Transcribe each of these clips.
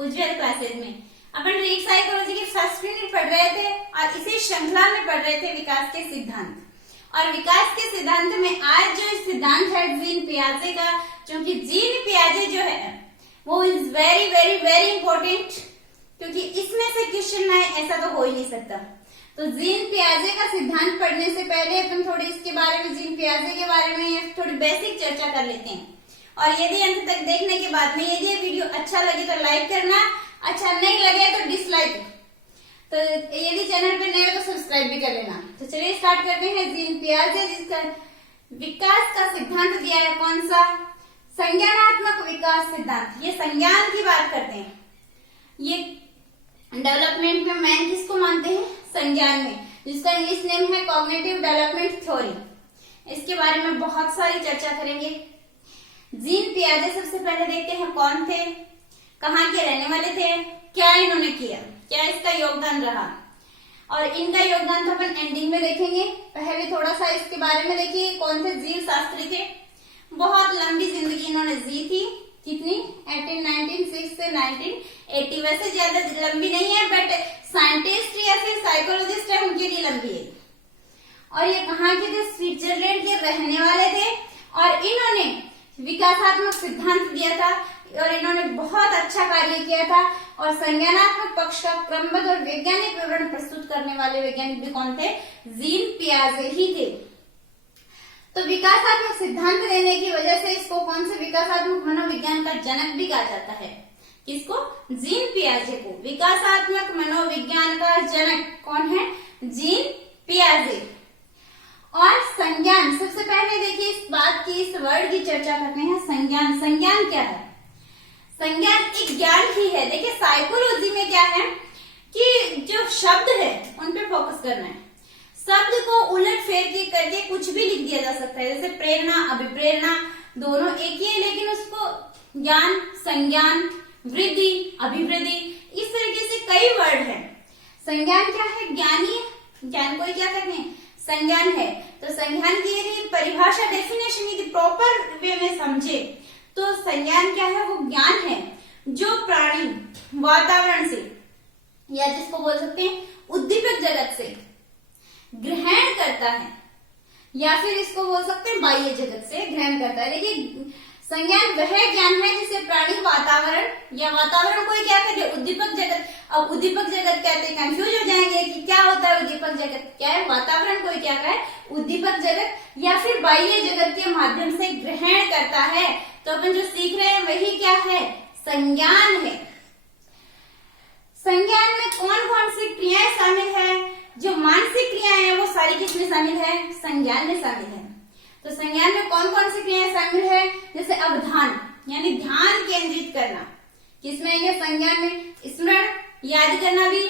उज्जवल classes में अपन read psychology की first unit पढ़ रहे थे और इसी श्रृंखला में पढ़ रहे थे विकास के सिद्धांत। और विकास के सिद्धांत में आज जो सिद्धांत है जीन पियाजे का, क्योंकि जीन पियाजे जो है वो is very very very important, क्योंकि इसमें से क्वेश्चन आए ऐसा तो हो ही नहीं सकता। तो जीन पियाजे का सिद्धांत पढ़ने से पहले अपन थोड़ी इसके बारे में, जीन पियाजे के बारे में थोड़ी बेसिक चर्चा कर लेते हैं। और यदि अंत तक देखने के बाद में यदि वीडियो अच्छा लगे तो लाइक करना, अच्छा नहीं लगे तो डिसलाइक, तो यदि चैनल पे नए हो तो सब्सक्राइब भी कर लेना। तो चलिए स्टार्ट करते हैं। जीन पियाजे जिसका विकास का सिद्धांत दिया है कौन सा? संज्ञानात्मक विकास सिद्धांत। ये संज्ञान की बात करते हैं। ये डेवलपमेंट में मैन किसको मानते हैं? संज्ञान में, जिसका इंग्लिश नेम है कॉग्निटिव डेवलपमेंट थ्योरी। इसके बारे में बहुत सारी चर्चा करेंगे। जीन पियाजे सबसे पहले देखते हैं कौन थे, कहाँ के रहने वाले थे, क्या इन्होंने किया, क्या इसका योगदान रहा, और इनका योगदान तो अपन एंडिंग में देखेंगे। पहले थोड़ा सा इसके बारे में देखिए कौन थे जीव शास्त्री थे। बहुत लंबी जिंदगी इन्होंने जी थी। कितनी? 1896 से 1980। वैसे ज्यादा लंबी नहीं है, बट साइंटिस्ट या फिर साइकोलॉजिस्ट है उनके लिए लंबी है। और ये कहाँ के थे? स्विट्जरलैंड के रहने वाले थे। और इन्होंने विकासात्मक सिद्धांत दिया था और इन्होंने बहुत अच्छा कार्य किया था। और संज्ञानात्मक पक्ष का क्रमबद्ध और वैज्ञानिक विवरण प्रस्तुत करने वाले वैज्ञानिक भी कौन थे? जीन पियाजे ही थे। तो विकासात्मक सिद्धांत देने की वजह से इसको कौन से विकासात्मक मनोविज्ञान का जनक भी कहा जाता है? किसको? जीन पियाजे को विकासात्मक मनोविज्ञान का जनक कौन है? जीन पियाजे। और संज्ञान, सबसे पहले देखिए इस बात की, इस वर्ड की चर्चा करते हैं। संज्ञान, संज्ञान क्या है? संज्ञान एक ज्ञान ही है। देखिए साइकोलॉजी में क्या है कि जो शब्द है उन पे फोकस करना है। शब्द को उलट फेर के करके कुछ भी लिख दिया जा सकता है, जैसे प्रेरणा, अभिप्रेरणा, दोनों एक ही है, लेकिन उसको ज्ञान, संज्ञान, वृद्धि, अभिवृद्धि, इस तरीके से कई वर्ड है। संज्ञान क्या है? ज्ञानी, ज्ञान को क्या करते हैं? संज्ञान है। तो संज्ञान की यदि परिभाषा, डेफिनेशन यदि प्रॉपर वे में समझे तो संज्ञान क्या है? वो ज्ञान है जो प्राणी वातावरण से, या जिसको बोल सकते हैं उद्दीपक जगत से ग्रहण करता है, या फिर इसको बोल सकते हैं बाह्य जगत से ग्रहण करता है। देखिए संज्ञान वह ज्ञान है जिसे प्राणी वातावरण, या वातावरण को क्या कहते हैं? उद्दीपक जगत। अब उद्दीपक जगत कहते हैं, कंफ्यूज हो जाएंगे कि क्या होता है उद्दीपक जगत, क्या है? वातावरण को क्या कहे? उद्दीपक जगत, या फिर बाह्य जगत के माध्यम से ग्रहण करता है। तो अपन जो सीख रहे हैं वही क्या है? संज्ञान है। संज्ञान में कौन कौन सी क्रियाएं शामिल है? जो मानसिक क्रियाएं हैं वो सारी किसमें शामिल है? संज्ञान में शामिल है। तो संज्ञान में कौन कौन सी क्रियाएं शामिल है? जैसे अवधान, यानी ध्यान केंद्रित करना, किसमें है? संज्ञान में। स्मरण, याद करना भी,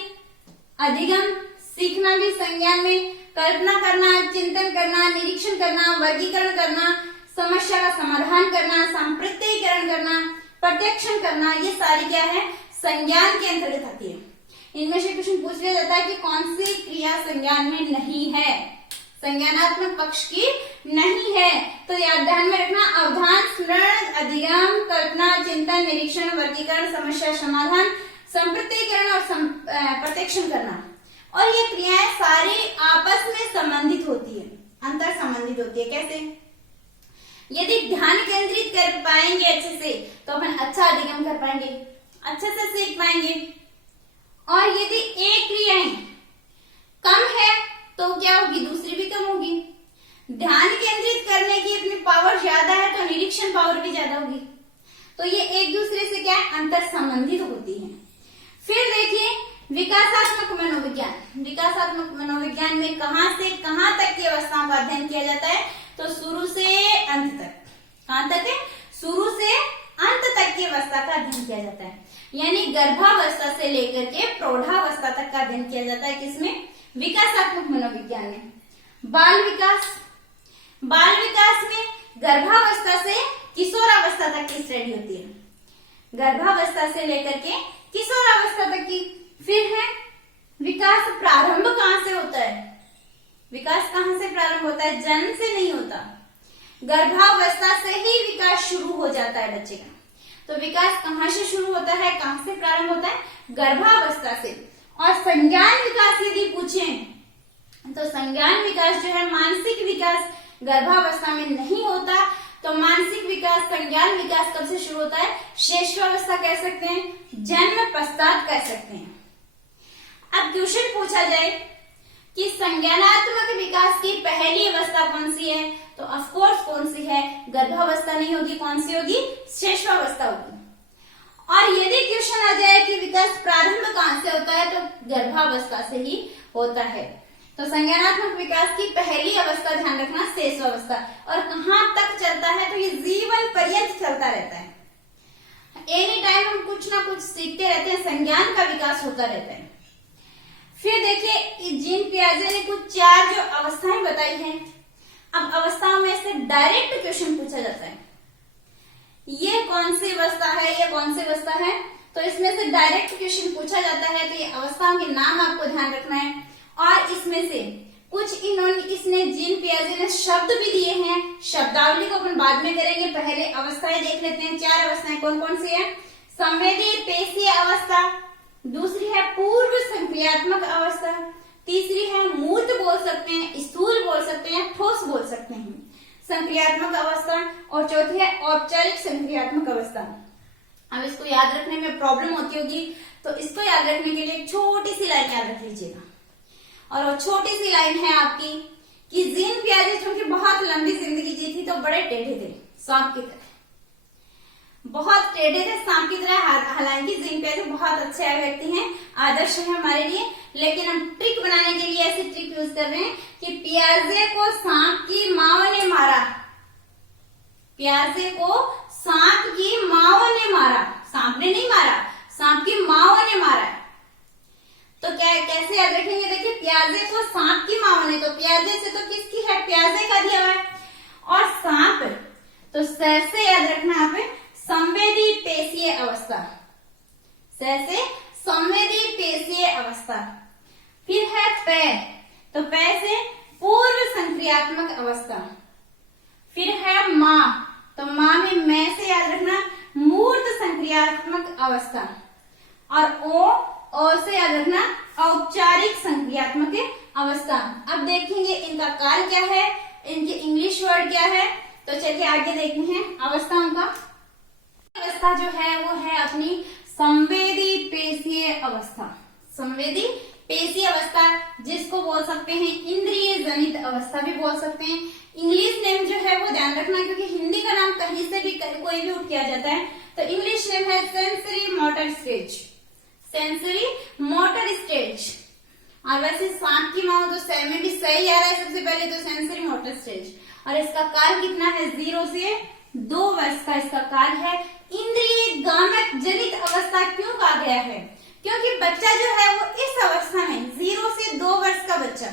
अधिगम, सीखना भी संज्ञान में। कल्पना करना, चिंतन करना, निरीक्षण करना, वर्गीकरण करना, समस्या का समाधान करना, संप्रत्ययीकरण करना, प्रत्यक्षण करना, ये सारी क्या है? संज्ञान के अंतर्गत आती है। इनमें से क्वेश्चन पूछ लिया जाता है कि कौन सी क्रिया संज्ञान में नहीं है, संज्ञानात्मक पक्ष की नहीं है। तो याद ध्यान में रखना, अवधान, स्मरण, अधिगम, कल्पना, चिंतन, निरीक्षण, वर्गीकरण, समस्या समाधान, संप्रत्ययीकरण और प्रत्यक्षण करना। और ये क्रियाएं सारी आपस में संबंधित होती है, अंतर संबंधित होती है। कैसे? यदि ध्यान केंद्रित कर पाएंगे अच्छे से तो अपन अच्छा अधिगम कर पाएंगे, अच्छे से सीख पाएंगे। और यदि एक क्रियाएं कम है तो क्या होगी? दूसरी भी कम होगी। ध्यान केंद्रित करने की अपनी पावर ज्यादा है तो निरीक्षण पावर भी ज्यादा होगी। तो ये एक दूसरे से क्या है? अंतर संबंधित होती है। फिर देखिए विकासात्मक मनोविज्ञान। विकासात्मक मनोविज्ञान में कहां से कहां तक की अवस्थाओं का अध्ययन किया जाता है? तो शुरू से अंत तक। कहां तक है? शुरू से अंत तक की अवस्था का अध्ययन किया जाता है, यानी गर्भावस्था से लेकर के प्रौढ़ावस्था तक का अध्ययन किया जाता है। किसमें? विकासात्मक मनोविज्ञान में। बाल विकास, बाल विकास में गर्भावस्था से किशोरावस्था तक की स्टडी होती है, गर्भावस्था से लेकर के किशोरावस्था तक की। फिर है विकास प्रारंभ कहां से होता है? विकास कहां से प्रारंभ होता है? जन्म से नहीं होता, गर्भावस्था से ही विकास शुरू हो जाता है बच्चे का। तो विकास कहाँ से शुरू होता है, कहाँ से प्रारंभ होता है, गर्भावस्था से। और संज्ञान विकास यदि पूछें तो संज्ञान विकास जो है, मानसिक विकास गर्भावस्था में नहीं होता। तो मानसिक विकास, संज्ञान विकास कब से शुरू होता है, शैशवावस्था कह सकते हैं, जन्म पश्चात कह सकते हैं। अब क्वेश्चन पूछा जाए कि संज्ञानात्मक विकास की पहली अवस्था कौन सी है, तो ऑफ कोर्स कौन सी है, गर्भावस्था नहीं होगी, कौन सी होगी, शैशवावस्था होगी। और यदि क्वेश्चन आ जाए कि विकास प्रारंभ कहां से होता है, तो गर्भावस्था से ही होता है। तो संज्ञानात्मक विकास की पहली अवस्था ध्यान रखना, शैशवावस्था। और कहां तक चलता है, तो ये जीवन पर्यंत चलता रहता है। एनी टाइम हम कुछ ना कुछ सीखते रहते हैं, संज्ञान का विकास होता रहता है। फिर देखिए जीन पियाजे ने कुछ 4 जो अवस्थाएं बताई हैं। अब अवस्थाओं में से डायरेक्ट क्वेश्चन पूछा जाता है, ये कौन सी अवस्था है, ये कौन सी अवस्था है, तो इसमें से डायरेक्ट क्वेश्चन पूछा जाता है। तो ये अवस्थाओं के नाम आपको ध्यान रखना है। और इसमें से कुछ इसने जीन पियाजे ने शब्द भी दिए हैं, शब्दावली को अपन बाद में करेंगे, पहले अवस्थाएं देख लेते हैं। 4 अवस्थाएं कौन कौन सी है, संवेदी पेशीय अवस्था, दूसरी है पूर्व संक्रियात्मक अवस्था, तीसरी है मूर्त बोल सकते हैं, स्थूल बोल सकते हैं, ठोस बोल सकते हैं संक्रियात्मक अवस्था, और चौथी है औपचारिक संक्रियात्मक अवस्था। अब इसको याद रखने में प्रॉब्लम होती होगी, तो इसको याद रखने के लिए एक छोटी सी लाइन याद रख लीजिएगा। और वो छोटी सी लाइन है आपकी कि जीन पियाजे चूंकि बहुत लंबी जिंदगी जी थी, तो बड़े टेढ़े थे, सांप की तरह, बहुत टेढ़े थे सांप की तरह। हालांकि जीन पियाजे बहुत अच्छे व्यक्ति हैं, आदर्श है हमारे लिए, लेकिन हम ट्रिक बनाने के लिए ऐसी ट्रिक यूज कर रहे हैं कि पियाजे को सांप की माँ ने मारा, पियाजे को सांप की माँ ने मारा, सांप ने नहीं मारा, सांप की माँ ने मारा। तो क्या कैसे याद रखेंगे, देखिए प्याजे को सांप की माँ ने, तो प्याजे से तो किसकी है, प्याजे का दिया हुआ है। और सांप तो से याद रखना यहाँ पे संवेदी पेशीय अवस्था, से संवेदी पेशीय अवस्था। फिर है पैर, तो पैर से पूर्व संक्रियात्मक अवस्था। फिर है माँ, तो माँ में मैं से याद रखना मूर्त संक्रियात्मक अवस्था। और ओ से याद रखना औपचारिक संक्रियात्मक अवस्था। अब देखेंगे इनका काल क्या है, इनके इंग्लिश वर्ड क्या है, तो चलिए आगे देखते हैं अवस्थाओं का। अवस्था जो है वो है अपनी संवेदी पेशीय अवस्था, संवेदी पेशीय अवस्था, जिसको बोल सकते हैं इंद्रिय जनित अवस्था भी बोल सकते हैं। इंग्लिश नेम जो है वो ध्यान रखना, क्योंकि हिंदी का नाम कहीं से भी कोई भी उठ किया जाता है। तो इंग्लिश नेम है sensory motor stage, sensory motor stage. और वैसे सांप की माँ तो सही में भी सही आ रहा है सबसे पहले, तो सेंसरी मोटर स्टेज। और इसका काल कितना है, 0 से 2 वर्ष का इसका काल है। इंद्रिय गामक जनित अवस्था क्यों कहा गया है, क्योंकि बच्चा जो है वो इस अवस्था में 0 से 2 वर्ष का बच्चा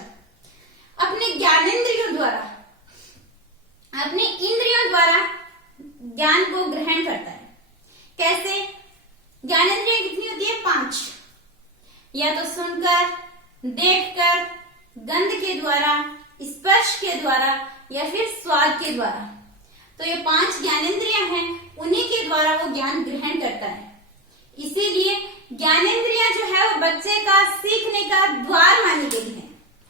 अपने ज्ञानेंद्रियों द्वारा, अपने इंद्रियों द्वारा ज्ञान को ग्रहण करता है। कैसे, ज्ञानेंद्रियां कितनी होती है, 5, या तो सुनकर, देखकर, गंध के द्वारा, स्पर्श के द्वारा, या फिर स्वाद के द्वारा। तो ये 5 ज्ञानेंद्रियां हैं, उन्हीं के द्वारा वो ज्ञान ग्रहण करता है। इसीलिए ज्ञानेंद्रियां जो है वो बच्चे का सीखने का द्वार मानी गई है।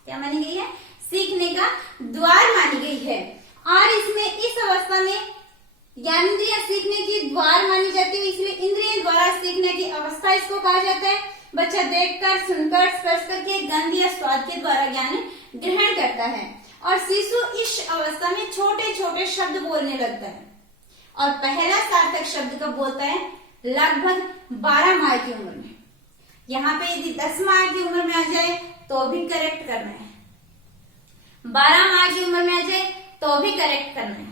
क्या मानी गई है, सीखने का द्वार मानी गई है। और इसमें इस अवस्था में ज्ञानेंद्रियां सीखने की द्वार मानी जाती है, इसलिए इंद्रिय द्वारा सीखने की अवस्था इसको कहा जाता है। बच्चा देखकर, सुनकर, स्पर्श करके, गंध या स्वाद के द्वारा ज्ञान ग्रहण करता है। और शिशु इस अवस्था में छोटे छोटे शब्द बोलने लगता है, और पहला सार्थक शब्द कब बोलता है, लगभग 12 माह की उम्र में। यहाँ पे यदि 10 माह की उम्र में आ जाए तो भी करेक्ट करना है, 12 माह की उम्र में आ जाए तो भी करेक्ट करना है।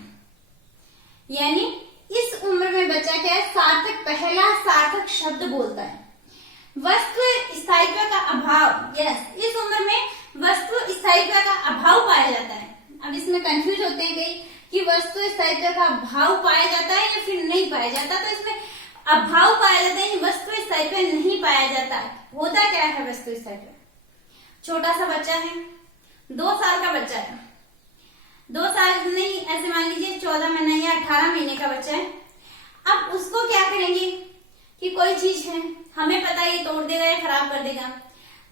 यानी इस उम्र में बच्चा क्या है, सार्थक, पहला सार्थक शब्द बोलता है। वस्तु स्थायित्व का अभाव, यस, इस उम्र में वस्तु स्थायित्व का अभाव पाया जाता है। अब इसमें कंफ्यूज होते हैं कई कि वस्तु स्थायित्व का अभाव पाया जाता है या फिर नहीं पाया जाता। तो इसमें अभाव पाया जाता है, वस्तु स्थायित्व नहीं पाया जाता। होता क्या है वस्तु स्थायित्व, छोटा सा बच्चा है, 2 साल का बच्चा है, 2 साल नहीं, ऐसे मान लीजिए 14 महीने या 18 महीने का बच्चा है। अब उसको क्या करेंगे कि कोई चीज है, हमें पता है ये तोड़ देगा या खराब कर देगा,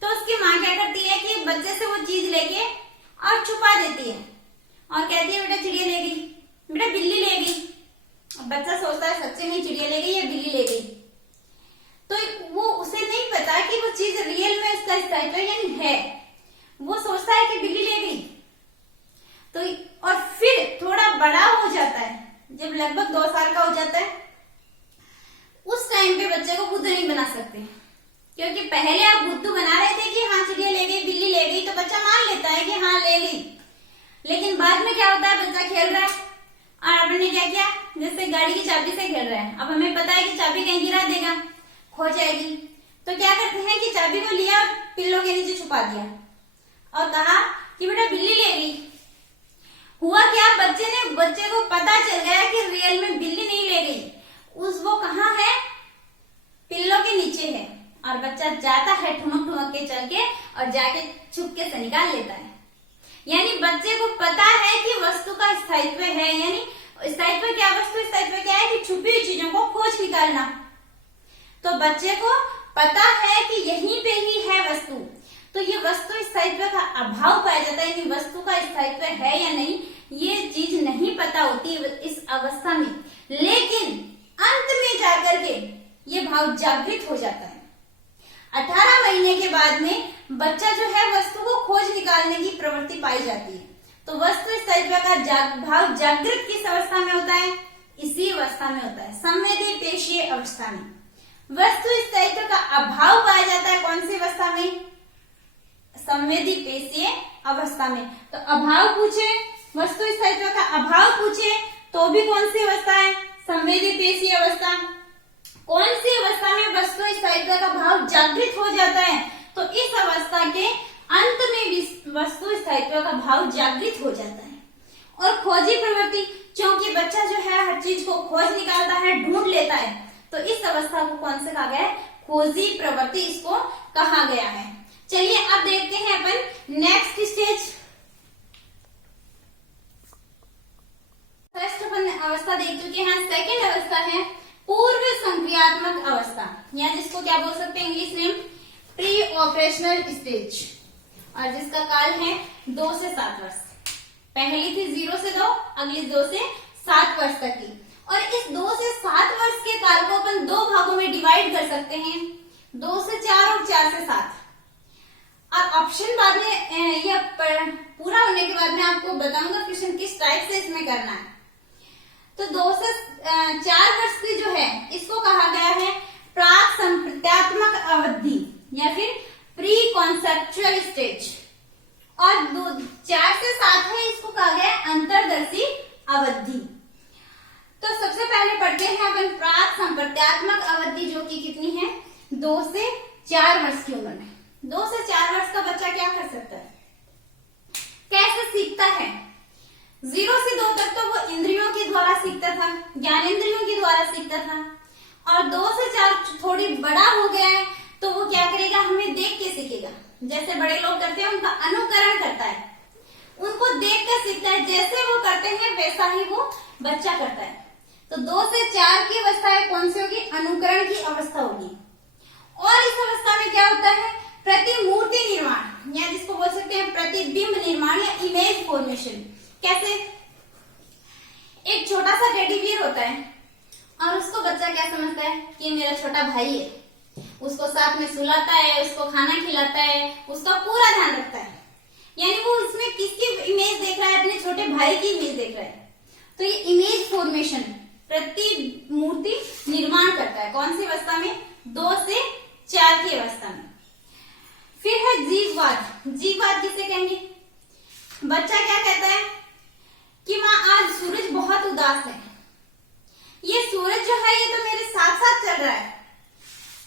तो उसकी माँ क्या करती है कि बच्चे से वो चीज लेके और छुपा देती है और कहती है बेटा चिड़िया ले गई, बेटा बिल्ली ले गई। अब बच्चा सोचता है सच्चे में चिड़िया ले गई या बिल्ली ले गई, तो वो उसे नहीं पता कि वो चीज रियल में उसका स्थायित्व यानी है, वो सोचता है कि बिल्ली ले गई। तो और फिर थोड़ा बड़ा हो जाता है, जब लगभग 2 साल का हो जाता है, उस टाइम पे बच्चे को बुद्ध नहीं बना सकते, क्योंकि पहले आप बुद्धू बना रहे थे कि हाँ चिड़िया ले गई, बिल्ली ले गई, तो बच्चा मान लेता है कि हाँ ले गई। लेकिन बाद में क्या होता है, बच्चा खेल रहा है और आपने क्या किया, जैसे गाड़ी की चाबी से खेल रहा है, अब हमें पता है कि चाबी कहीं गिरा देगा, खो जाएगी, तो क्या करते हैं कि चाबी को लिया और पिल्लों के नीचे छुपा दिया और कहा कि बेटा बिल्ली ले गई। हुआ क्या, बच्चे को पता चल गया कि रियल में बिल्ली नहीं ले गई, वो कहाँ है, पिल्लों के नीचे है। और बच्चा जाता है ठुमक ठुमक के चल के और जाके चुपके से निकाल लेता है। यानी बच्चे को पता है कि वस्तु का स्थायित्व है, यानी स्थायित्व क्या, वस्तु स्थायित्व क्या है कि छुपी हुई चीजों को खोज निकालना। तो बच्चे को पता है कि यहीं पे ही है वस्तु, तो ये वस्तु स्थायित्व का अभाव पाया जाता है, यानी वस्तु का स्थायित्व है या नहीं ये चीज नहीं पता होती इस अवस्था में, लेकिन अंत में जाकर के ये भाव जागृत हो जाता है। 18 महीने के बाद में बच्चा जो है वस्तु को खोज निकालने की प्रवृत्ति पाई जाती है। तो वस्तु स्थायित्व का भाव जागृत किस अवस्था में होता है, इसी अवस्था में होता है, संवेदी पेशीय अवस्था में। वस्तु स्थायित्व का अभाव पाया जाता है कौन सी अवस्था में, संवेदी पेशीय अवस्था में। तो अभाव पूछे, वस्तु स्थायित्व का अभाव पूछे तो भी कौन सी अवस्था है, संवेदी पेशीय अवस्था। कौन सी अवस्था में वस्तु स्थायित्व का भाव जागृत हो जाता है, तो इस अवस्था के अंत में वस्तु स्थायित्व का भाव जागृत हो जाता है। और खोजी प्रवृत्ति, क्योंकि बच्चा जो है हर चीज को खोज निकालता है, ढूंढ लेता है, तो इस अवस्था को कौन से कहा गया है, खोजी प्रवृत्ति इसको कहा गया है। चलिए अब देखते हैं अपन नेक्स्ट स्टेज। फर्स्ट अपन अवस्था देख चुके हैं, सेकंड अवस्था है पूर्व संक्रियात्मक अवस्था, या जिसको क्या बोल सकते हैं इंग्लिश में प्री ऑपरेशनल स्टेज, और जिसका काल है 2 से 7 वर्ष। पहली थी 0 से 2, अगली 2 से 7 वर्ष तक की। और इस 2 से 7 वर्ष के काल को अपन 2 भागों में डिवाइड कर सकते हैं, 2 से 4 और 4 से 7। और ऑप्शन बाद में यह पूरा होने के बाद में आपको बताऊंगा क्वेश्चन किस टाइप से इसमें करना है। तो 2 से 4 वर्ष की जो है इसको कहा गया है प्राक संप्रत्यात्मक अवधि या फिर प्री कॉन्सेप्चुअल स्टेज, और 4 से 7 है इसको कहा गया है अंतरदर्शी अवधि। तो सबसे पहले पढ़ते हैं अपन प्राक संप्रत्यात्मक अवधि, जो कि कितनी है, 2 से 4 वर्ष की उम्र में। 2 से 4 वर्ष का बच्चा क्या कर सकता है, कैसे सीखता है। 0 से 2 तक तो वो इंद्रियों के द्वारा सीखता था, ज्ञानेंद्रियों के द्वारा सीखता था, और 2 से 4 थोड़ी बड़ा हो गया है तो वो क्या करेगा, हमें देख के सीखेगा। जैसे बड़े लोग करते हैं उनका अनुकरण करता है, उनको देख कर सीखता है, जैसे वो करते हैं वैसा ही वो बच्चा करता है। तो 2 से 4 की अवस्था है कौन सी होगी, अनुकरण की अवस्था होगी। और इस अवस्था में क्या होता है, प्रतिमूर्ति निर्माण, या जिसको बोल सकते हैं प्रतिबिंब निर्माण या इमेज फॉर्मेशन। कैसे, एक छोटा सा टेडी बियर होता है और उसको बच्चा क्या समझता है कि मेरा छोटा भाई है, उसको साथ में सुलाता है, उसको खाना खिलाता है, उसका पूरा ध्यान रखता है, यानी वो उसमें किसकी इमेज देख रहा है, अपने छोटे भाई की इमेज देख रहा है। तो ये इमेज फॉर्मेशन, प्रतिमूर्ति निर्माण करता है कौन सी अवस्था में, 2 से 4 की अवस्था में। फिर है जीववाद। जीववाद किसे कहेंगे, बच्चा क्या कहता है कि माँ आज सूरज बहुत उदास है, ये सूरज जो है ये तो मेरे साथ साथ चल रहा है।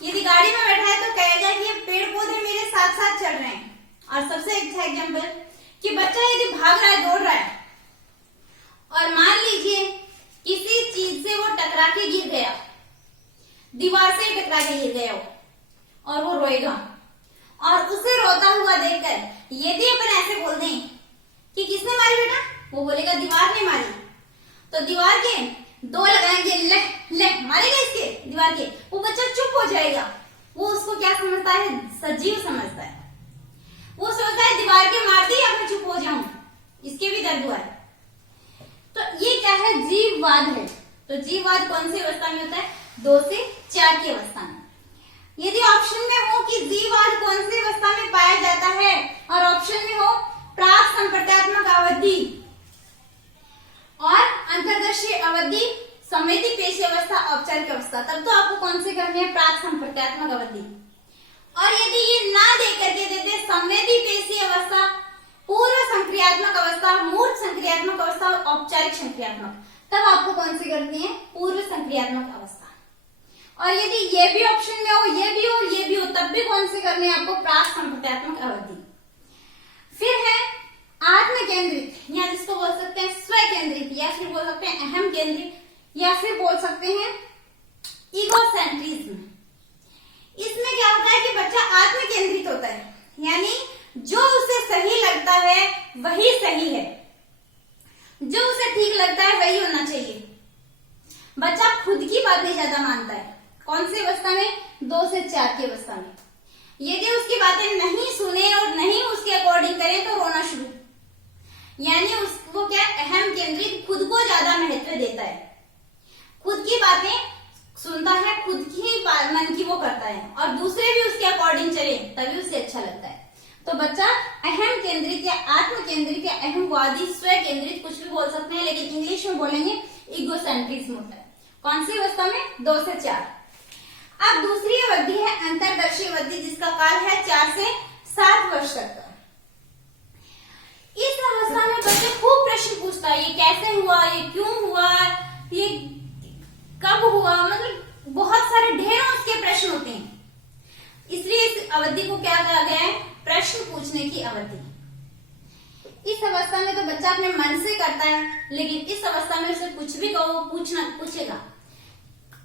यदि गाड़ी में बैठा है तो कहेगा कि ये पेड़ पौधे मेरे साथ साथ चल रहे हैं। और सबसे अच्छा एग्जाम्पल कि बच्चा यदि भाग रहा है, दौड़ रहा है, और मान लीजिए किसी चीज से वो टकरा के गिर गया, दीवार से टकरा के गिर गया वो, और वो रोएगा। और उसे रोता हुआ देखकर यदि अपन ऐसे बोल दें कि किसने मारी बेटा, वो बोलेगा दीवार ने मारी, तो दीवार के दो लगाएंगे, ले ले मारेगा इसके दीवार के, वो बच्चा चुप हो जाएगा। वो उसको क्या समझता है, सजीव समझता है। वो सोचता है दीवार के मार दी अब मैं चुप हो जाऊं, इसके भी दर्द हुआ है। तो ये क्या है, जीववाद है। तो जीववाद कौन सी अवस्था में होता है, 2 से 4 की अवस्था में। यदि ऑप्शन में हो कि जीववाद कौन सी अवस्था में पाया जाता है और ऑप्शन में हो प्राक संप्रत्यात्मक अवधि और अंतर्दर्शी अवधि, संवेदी पेशी अवस्था, औपचारिक अवस्था, तब तो आपको कौन सी करनी है, प्राक संप्रत्यात्मक अवधि। और यदि ये ना दे करके देते संवेदी पेशी अवस्था, पूर्व संक्रियात्मक अवस्था, मूर्त संक्रियात्मक अवस्था और औपचारिक संक्रियात्मक, तब आपको कौन सी करनी है, पूर्व संक्रियात्मक अवस्था। और यदि ये भी ऑप्शन में हो, ये भी हो, ये भी हो, तब भी कौन सी करनी है आपको, प्राक संप्रत्यात्मक अवधि। फिर है आत्म केंद्रित, या जिसको बोल सकते हैं स्व केंद्रित, या फिर बोल सकते हैं अहम केंद्रित, या फिर बोल सकते हैं इगोसेंट्रिज्म। इसमें क्या होता है कि बच्चा आत्म केंद्रित होता है, यानी जो उसे सही लगता है वही सही है, जो उसे ठीक लगता है वही होना चाहिए। बच्चा खुद की बातें ज्यादा मानता है। कौन सी अवस्था में, 2 से 4 की अवस्था में। यदि उसकी बातें नहीं सुने और नहीं उसके अकॉर्डिंग करें तो रोना शुरू, यानी वो क्या, अहम केंद्रित, खुद को ज्यादा महत्व देता है, खुद की बातें सुनता है, खुद की मन की वो करता है, और दूसरे भी उसके अकॉर्डिंग चले तभी उसे अच्छा लगता है। तो बच्चा अहम केंद्रित या आत्म केंद्रित या अहमवादी, स्व केंद्रित, कुछ भी बोल सकते हैं, लेकिन इंग्लिश में बोलेंगे इगोसेंट्रिज्म होता है। कौन सी अवस्था में, 2 से 4। अब दूसरी अवधि है अंतर्दर्शी अवधि, जिसका काल है 4 से 7 वर्ष तक का। इस अवस्था में बच्चे खूब प्रश्न पूछता है, ये कैसे हुआ, ये क्यों हुआ, ये कब हुआ, मतलब बहुत सारे ढेरों उसके प्रश्न होते हैं। इसलिए इस अवधि को क्या कहा गया है, प्रश्न पूछने की अवधि। इस अवस्था में तो बच्चा अपने मन से करता है, लेकिन इस अवस्था में उसे कुछ भी कहो पूछेगा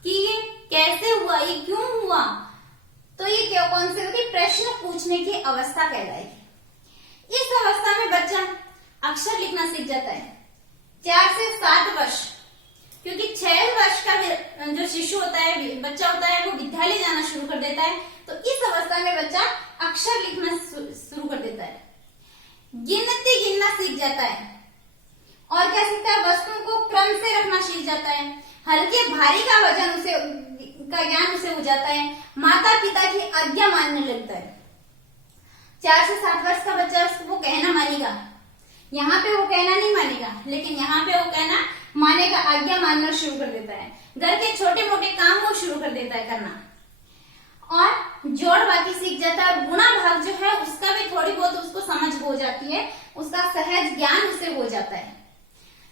कि ये कैसे हुआ, ये क्यों हुआ, तो ये क्या, कौन से होगी, प्रश्न पूछने की अवस्था कहलाएगी। इस अवस्था में बच्चा अक्षर लिखना सीख जाता है 4 से 7 वर्ष, क्योंकि 6 वर्ष का जो शिशु होता है, बच्चा होता है, वो विद्यालय जाना शुरू कर देता है। तो इस अवस्था में बच्चा अक्षर लिखना शुरू कर देता है, गिनना सीख जाता है, और क्या सीखता है, वस्तुओं को क्रम से रखना सीख जाता है, हल्के भारी का वजन उसे का ज्ञान उसे हो जाता है, माता पिता की आज्ञा मानने लगता है। 4 से 7 वर्ष का बच्चा उसको कहना मानेगा, यहाँ पे वो कहना नहीं मानेगा, लेकिन यहाँ पे वो कहना मानेगा, आज्ञा मानना शुरू कर देता है। घर के छोटे मोटे काम वो शुरू कर देता है करना, और जोड़ बाकी सीख जाता है, और गुणा भाग जो है उसका भी थोड़ी बहुत उसको समझ हो जाती है, उसका सहज ज्ञान उसे हो जाता है।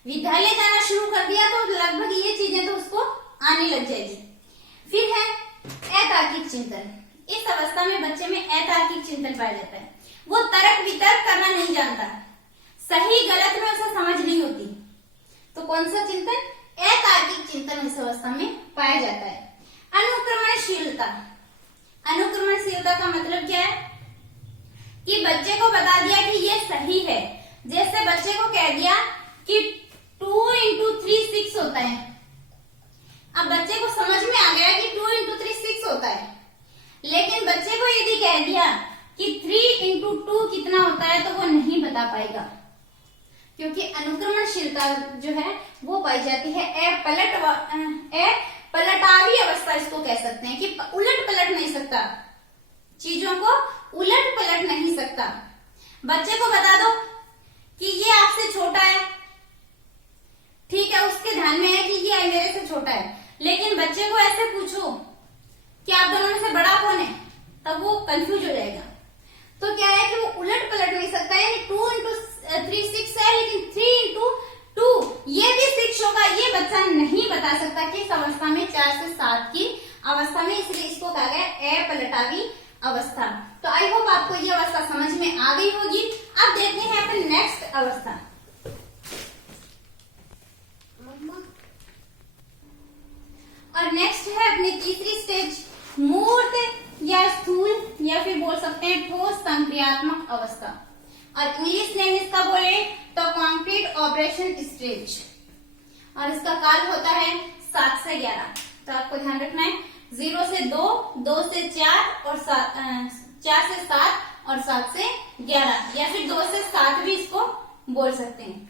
विद्यालय जाना शुरू कर दिया तो लगभग ये चीजें तो उसको आने लग जाएगी। फिर है अतार्किक चिंतन। इस अवस्था में बच्चे में अतार्किक चिंतन पाया जाता है, वो तर्क वितर्क करना नहीं जानता, सही गलत में उसे समझ नहीं होती। तो कौन सा चिंतन, अतार्किक चिंतन इस अवस्था में पाया जाता है। अनुक्रमणशीलता, अनुक्रमणशीलता का मतलब क्या है कि बच्चे को बता दिया कि ये सही है। जैसे बच्चे को कह दिया कि 2 into 3 6 होता है, अब बच्चे को समझ में आ गया कि 2 into 3 6 होता है, लेकिन बच्चे को यदि कह दिया कि 3 into 2 कितना होता है तो वो नहीं बता पाएगा, क्योंकि अनुक्रमणशीलता जो है वो पाई जाती है पलटावी अवस्था, इसको कह सकते हैं कि उलट पलट नहीं सकता, चीजों को उलट पलट नहीं सकता। बच्चे को बता दो कि ये आपसे छोटा है, ठीक है, उसके ध्यान में है कि ये मेरे से छोटा है, लेकिन बच्चे को ऐसे पूछो कि आप दोनों में से बड़ा कौन है, तब वो कंफ्यूज हो जाएगा। तो क्या है कि वो उलट पलट नहीं सकता है, 2 into 3 6 है, लेकिन 3 into 2 ये भी 6 होगा, ये बच्चा नहीं बता सकता कि इस अवस्था में 4 से 7 की अवस्था में, इसलिए इसको कहा गया अपलटावी अवस्था। तो आई होप आपको ये अवस्था समझ में आ गई होगी। अब देखते हैं अपनी नेक्स्ट अवस्था। और नेक्स्ट है अपनी तीसरी स्टेज, मूर्त या स्थूल या फिर बोल सकते हैं ठोस संक्रियात्मक अवस्था, और इंग्लिश नेम इसका बोले तो कॉन्क्रीट ऑपरेशन स्टेज। और इसका काल होता है 7 से 11। तो आपको ध्यान रखना है 0 से 2, 2 से 4 और 4 से 7 और 7 से 11 या फिर 2 से 7 भी इसको बोल सकते हैं।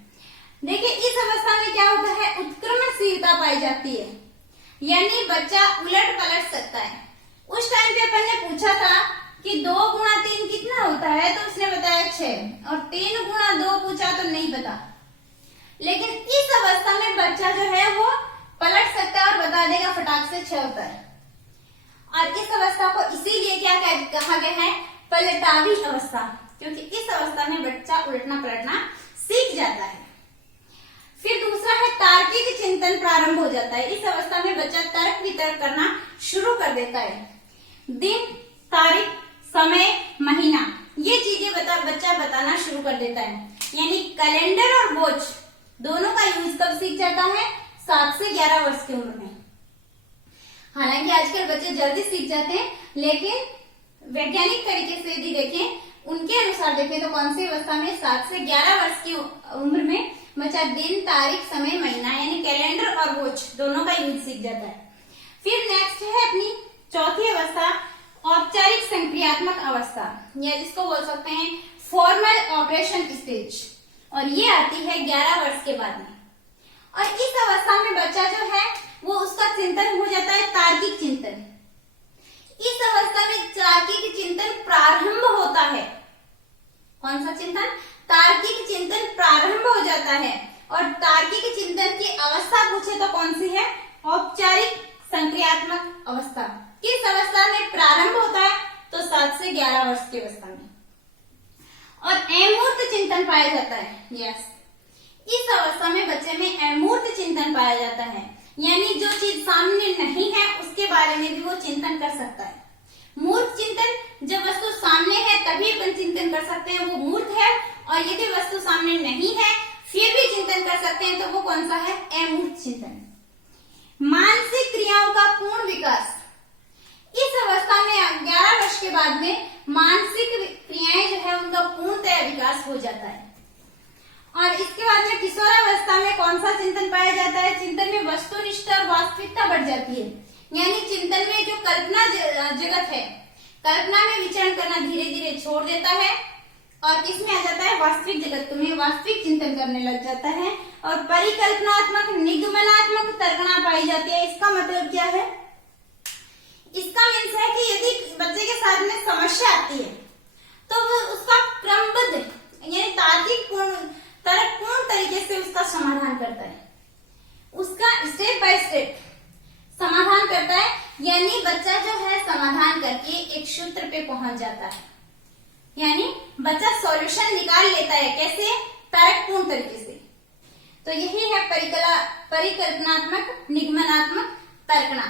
देखिए इस अवस्था में क्या होता है, उत्क्रमणशीलता पाई जाती है, यानी बच्चा उलट पलट सकता है। उस टाइम पे अपन ने पूछा था कि 2 गुणा 3 कितना होता है, तो उसने बताया 6, और 3 गुणा 2 पूछा तो नहीं पता। लेकिन इस अवस्था में बच्चा जो है वो पलट सकता है और बता देगा फटाक से 6 होता है। और इस अवस्था को इसीलिए क्या कहा गया है, पलटावी अवस्था, क्योंकि इस अवस्था में बच्चा उलटना पलटना सीख जाता है। फिर दूसरा है तार्किक चिंतन प्रारंभ हो जाता है। इस अवस्था में बच्चा तर्क वितर्क करना शुरू कर देता है। दिन, तारीख, समय, महीना, ये चीजें बच्चा बताना शुरू कर देता है। यानी कैलेंडर और वॉच दोनों का यूज कब सीख जाता है, 7 से 11 वर्ष की उम्र में। हालांकि आजकल बच्चे जल्दी सीख जाते हैं, लेकिन वैज्ञानिक तरीके से यदि देखें, उनके अनुसार देखें तो कौन सी अवस्था में 7 से 11 वर्ष की उम्र में बच्चा दिन, तारीख, समय, महीना यानी कैलेंडर और वॉच दोनों का यूज सीख जाता है। फिर नेक्स्ट है अपनी चौथी अवस्था, औपचारिक संक्रियात्मक अवस्था, या जिसको बोल सकते हैं फॉर्मल ऑपरेशन स्टेज, और ये आती है 11 वर्ष के बाद में। और इस अवस्था में बच्चा जो है वो उसका चिंतन हो जाता है तार्किक चिंतन। इस अवस्था में तार्किक चिंतन प्रारंभ होता है। कौन सा चिंतन, तार्किक चिंतन प्रारंभ हो जाता है। और तार्किक चिंतन की अवस्था पूछे तो कौन सी है, औपचारिक संक्रियात्मक अवस्था। किस अवस्था में प्रारंभ होता है, तो 7 से 11 वर्ष की अवस्था में। और अमूर्त चिंतन पाया जाता है। यस, इस अवस्था में बच्चे में अमूर्त चिंतन पाया जाता है, यानी जो चीज सामने नहीं है उसके बारे में भी वो चिंतन कर सकता है। मूर्त चिंतन, जब वस्तु सामने है तभी अपन चिंतन कर सकते हैं, वो मूर्त है। और यदि वस्तु सामने नहीं है फिर भी चिंतन कर सकते हैं, तो वो कौन सा है, अमूर्त चिंतन। मानसिक क्रियाओं का पूर्ण विकास, इस अवस्था में 11 वर्ष के बाद में मानसिक क्रियाएं जो है उनका पूर्णतः विकास हो जाता है। और इसके बाद में किशोरावस्था में कौन सा चिंतन पाया जाता है, चिंतन में वस्तुनिष्ठ और वास्तविकता बढ़ जाती है, यानी चिंतन में जो कल्पना जगत है, कल्पना में विचरण करना धीरे धीरे छोड़ देता है और किसमें आ जाता है, वास्तविक जगत में वास्तविक चिंतन करने लग जाता है। और परिकल्पनात्मक निगमनात्मक तर्कना पाई जाती है। इसका मतलब क्या है, इसका मीन्स है कि यदि बच्चे के साथ में समस्या आती है तो वो उसका क्रमबद्ध यानी तर्कपूर्ण तरीके से उसका समाधान करता है, उसका स्टेप बाय स्टेप समाधान करता है। यानी बच्चा जो है समाधान करके एक सूत्र पे पहुंच जाता है, यानी बच्चा सॉल्यूशन निकाल लेता है। कैसे, तर्कपूर्ण तरीके से। तो यही है परिकल्पनात्मक निगमनात्मक तर्कना।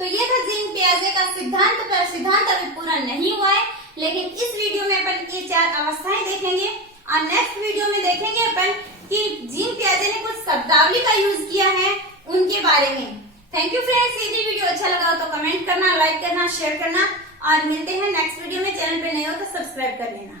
तो ये था जीन पियाजे का सिद्धांत। पर सिद्धांत अभी पूरा नहीं हुआ है, लेकिन इस वीडियो में अपन ये 4 अवस्थाएं देखेंगे और नेक्स्ट वीडियो में देखेंगे अपन कि जीन पियाजे ने कुछ शब्दावली का यूज किया है उनके बारे में। थैंक यू फ्रेंड्स, यदि वीडियो अच्छा लगा हो तो कमेंट करना, लाइक करना, शेयर करना, और मिलते हैं नेक्स्ट वीडियो में। चैनल पे नए हो तो सब्सक्राइब कर लेना।